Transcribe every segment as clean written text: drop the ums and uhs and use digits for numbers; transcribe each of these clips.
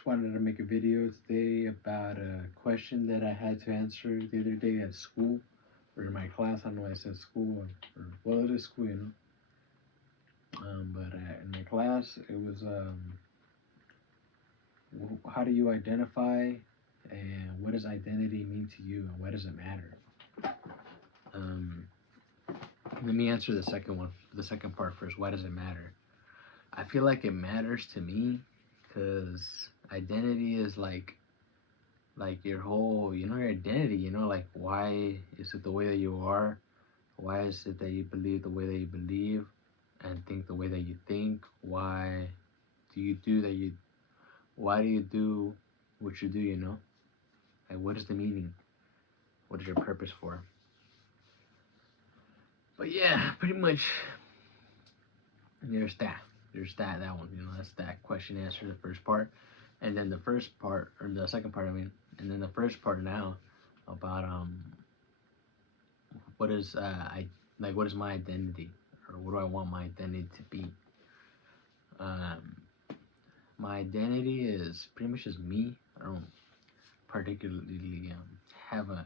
Just wanted to make a video today about a question that I had to answer the other day at school or in my class. I don't know why I said school or well, it is school, you know. But in my class, it was how do you identify and what does identity mean to you and why does it matter? Um, Let me answer the second one, the second part first. Why does it matter? I feel like it matters to me because identity is like your whole, your identity, like why is it the way that you are? Why is it that you believe the way that you believe and think the way that you think? Do you do that you why do you do what you do, Like what is the meaning? What is your purpose for? But yeah, pretty much there's that. That one, that's that question answer, the first part. And then the first part or the second part, I mean, and then the first part now about what is I like what is my identity or what do I want my identity to be? Um, my identity is pretty much just me. I don't particularly have a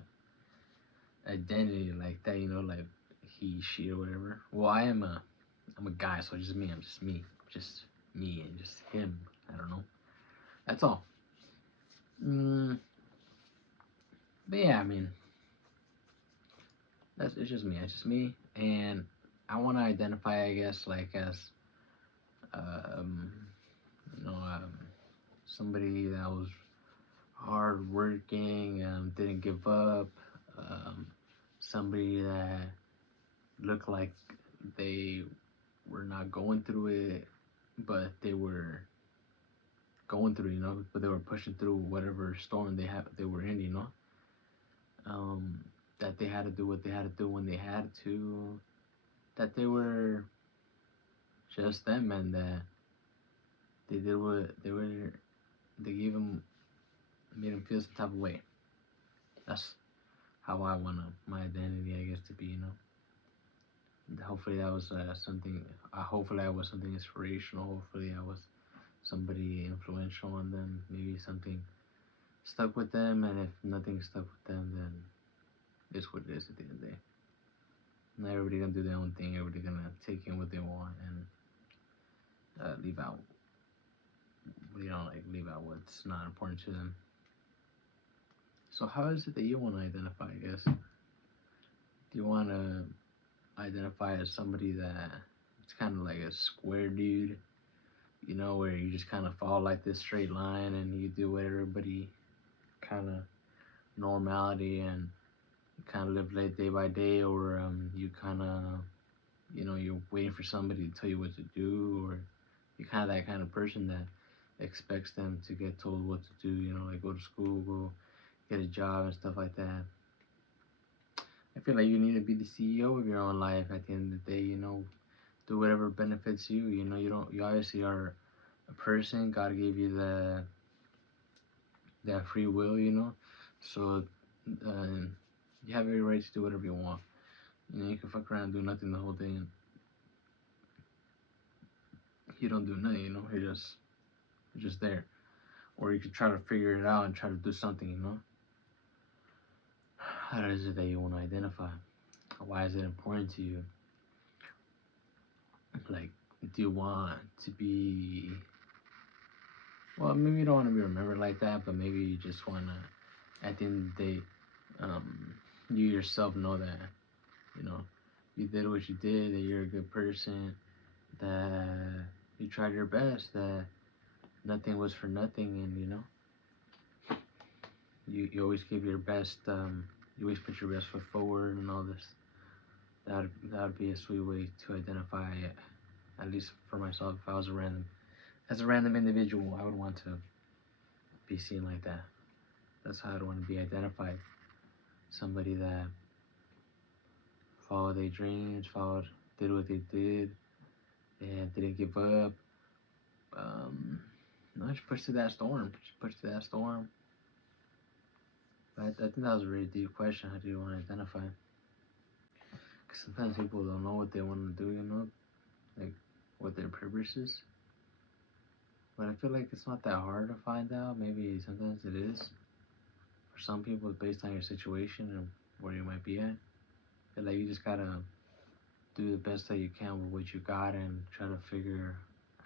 identity like that, like he, she, or whatever. Well, I'm a guy, so it's just me. I'm just me, and just him. I don't know. That's all. Mm, but yeah, I mean, that's it's just me. It's just me, and I want to identify, I guess, like as um, you know, somebody that was hard working, didn't give up, um, somebody that looked like they were not going through it, but they were going through, but they were pushing through whatever storm they were in, um, that they had to do what they had to do when they had to, that they were just them, and that they did what they gave them, made them feel some type of way. That's how I want my identity, I guess, to be, Hopefully that was something. Hopefully I was something inspirational. Hopefully I was somebody influential on them. Maybe something stuck with them, and if nothing stuck with them, then it's what it is at the end of the day. Not everybody gonna do their own thing. Everybody gonna take in what they want and leave out, leave out what's not important to them. So how is it that you want to identify? I guess. Do you want to identify as somebody that it's kind of like a square dude, where you just kind of follow like this straight line and you do what everybody kind of normality and you kind of live like day by day, or you kind of, you're waiting for somebody to tell you what to do, or you're kind of that kind of person that expects them to get told what to do, like go to school, go get a job and stuff like that. I feel like you need to be the CEO of your own life at the end of the day, do whatever benefits you. You obviously are a person. God gave you that free will, So uh, you have every right to do whatever you want. You can fuck around and do nothing the whole day, and you don't do nothing. You're just there. Or you could try to figure it out and try to do something. How is it that you want to identify? Why is it important to you? Like, do you want to be? Well, maybe you don't want to be remembered like that, but maybe you just want to. At the end of the day, um, you yourself know that you know you did what you did, that you're a good person, that you tried your best, that nothing was for nothing, and you always give your best, you always put your best foot forward and all this. That would be a sweet way to identify it, at least for myself. If I was as a random individual, I would want to be seen like that. That's how I'd want to be identified. Somebody that followed their dreams, did what they did, and didn't give up. No, just push through that storm. Just push through that storm. But I think that was a really deep question. How do you want to identify? Because sometimes people don't know what they want to do, like what their purpose is. But I feel like it's not that hard to find out. Maybe sometimes it is. For some people, it's based on your situation and where you might be at. But like you just gotta do the best that you can with what you got and try to figure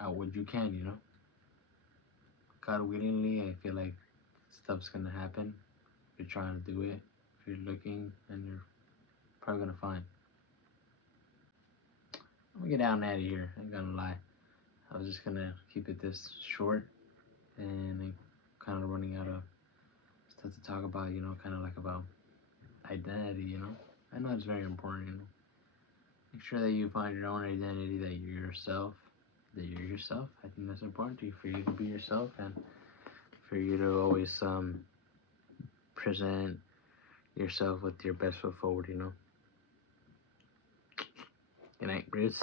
out what you can. God willingly, I feel like stuff's gonna happen. If you're trying to do it, if you're looking, and you're probably gonna find. I'm gonna get down out of here. I ain't gonna lie. I was just gonna keep it this short and I'm kind of running out of stuff to talk about. Kind of like about identity. I know it's very important. Make sure that you find your own identity, that you're yourself, that you're yourself. I think that's important for you to be yourself and for you to always present yourself with your best foot forward. Good night, Bruce.